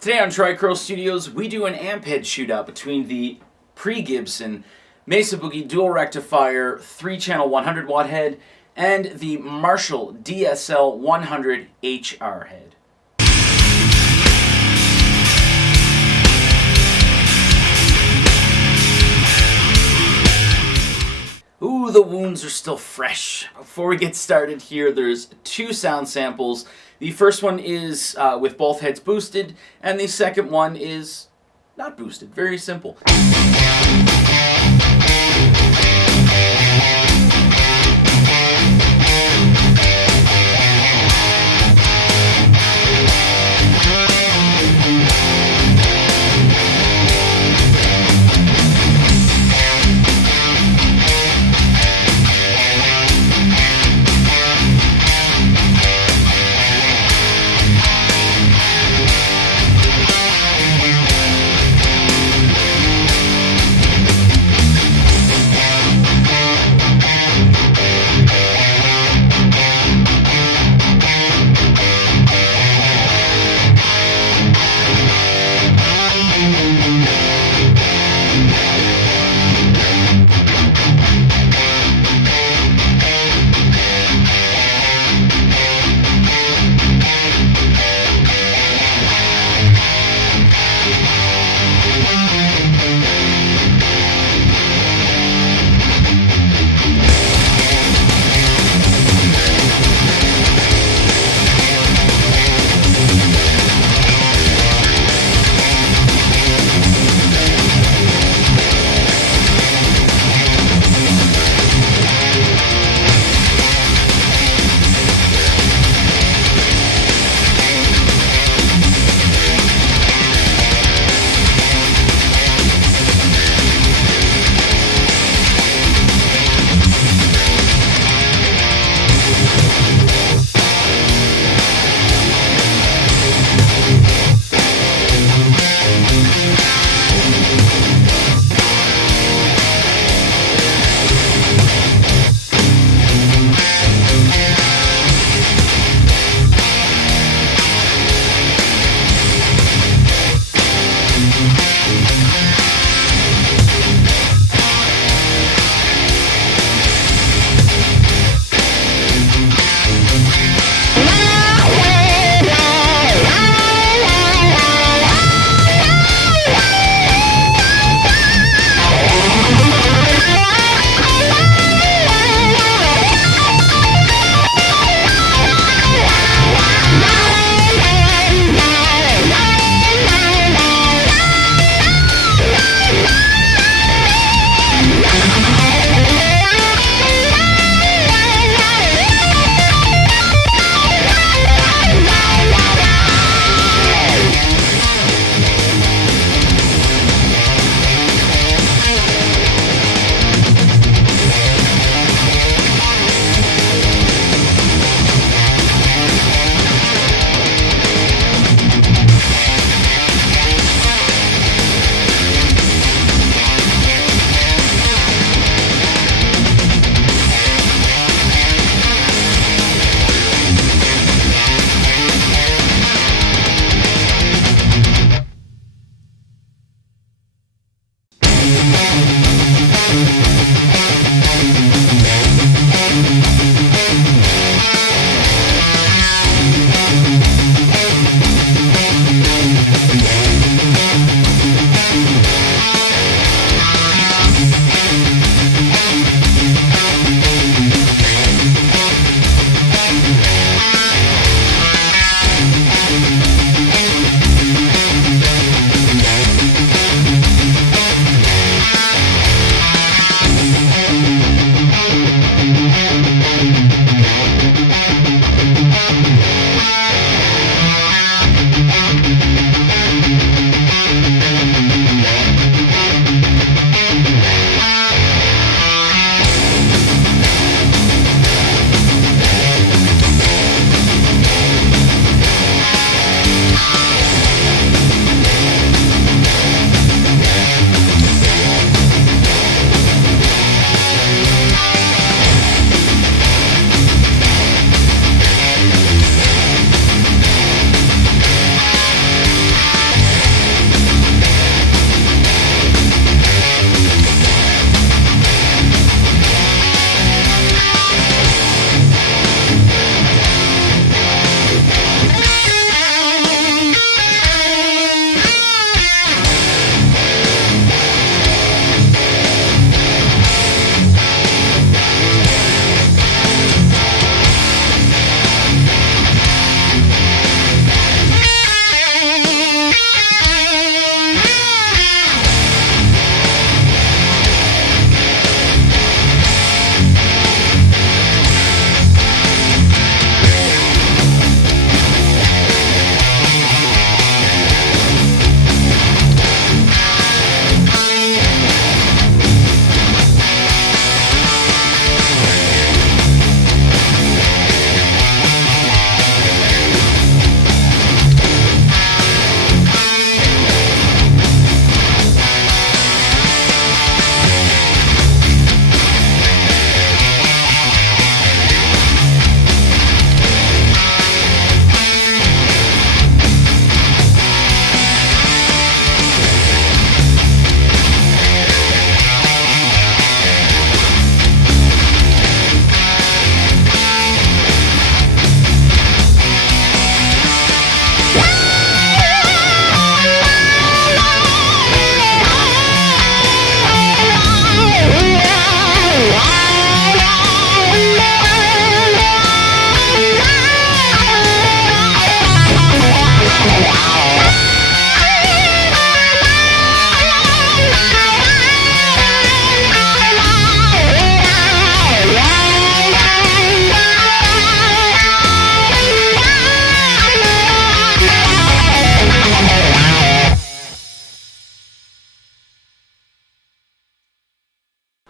Today on Tri-Curl Studios, we do an amp head shootout between the pre-Gibson Mesa Boogie dual rectifier 3-channel 100-watt head and the Marshall DSL 100HR head. Ooh, the wounds are still fresh. Before we get started here, there's two sound samples. The first one is with both heads boosted, and the second one is not boosted. Very simple.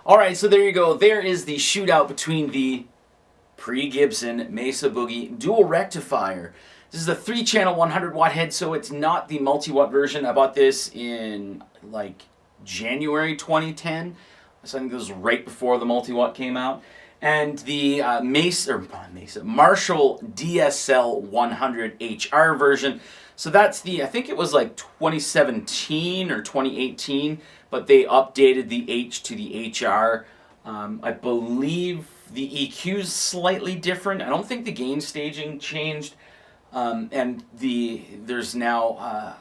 Alright, so there you go. There is the shootout between the pre-Gibson Mesa Boogie dual rectifier. This is a 3-channel 100-watt head, so it's not the multi-watt version. I bought this in like January 2010. So I think this was right before the multi-watt came out. And the Marshall DSL 100HR version. So that's the, I think it was like 2017 or 2018, but they updated the H to the HR. I believe the EQ's slightly different. I don't think the gain staging changed. And there's now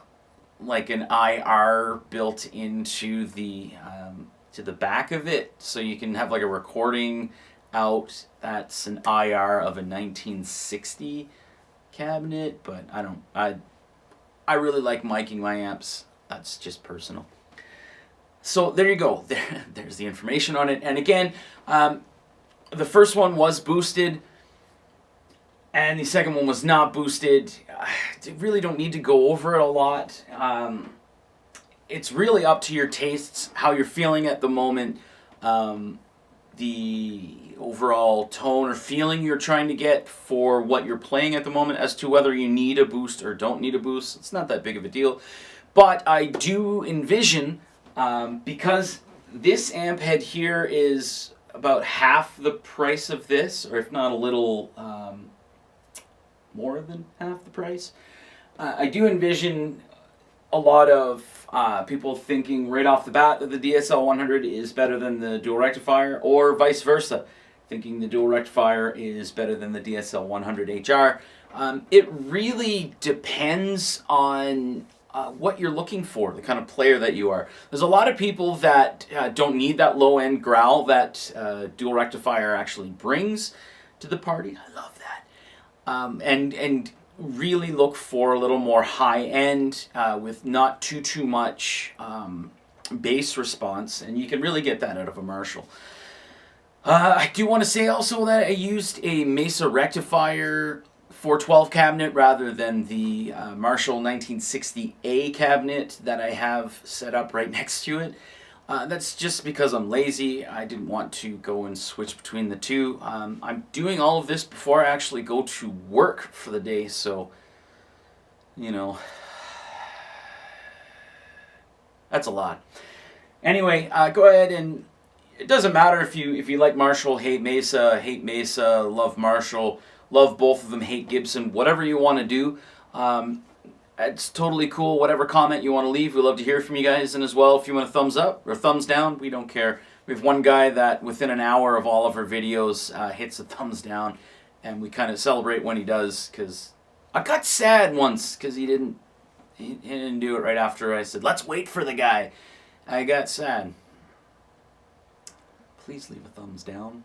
like an IR built into the to the back of it, so you can have like a recording out that's an IR of a 1960 cabinet. But I really like miking my amps. That's just personal. So there you go. There's the information on it. And again, the first one was boosted, and the second one was not boosted. I really don't need to go over it a lot. It's really up to your tastes, how you're feeling at the moment, the overall tone or feeling you're trying to get for what you're playing at the moment as to whether you need a boost or don't need a boost. It's not that big of a deal. But I do envision, because this amp head here is about half the price of this, or if not a little more than half the price, I do envision a lot of people thinking right off the bat that the DSL 100 is better than the dual rectifier, or vice versa, thinking the dual rectifier is better than the DSL 100HR. It really depends on what you're looking for, the kind of player that you are. There's a lot of people that don't need that low-end growl that dual rectifier actually brings to the party. I love that. And really look for a little more high-end with not too much bass response, and you can really get that out of a Marshall. I do want to say also that I used a Mesa Rectifier 412 cabinet rather than the Marshall 1960A cabinet that I have set up right next to it. That's just because I'm lazy. I didn't want to go and switch between the two. I'm doing all of this before I actually go to work for the day, so, you know, that's a lot. Anyway, go ahead, and it doesn't matter if you like Marshall, hate Mesa, love Marshall, love both of them, hate Gibson, whatever you want to do. It's totally cool. Whatever comment you want to leave, we love to hear from you guys. And as well, if you want a thumbs up or thumbs down, we don't care. We have one guy that within an hour of all of our videos hits a thumbs down, and we kind of celebrate when he does, because I got sad once because he didn't do it right after I said, let's wait for the guy. I got sad. Please leave a thumbs down.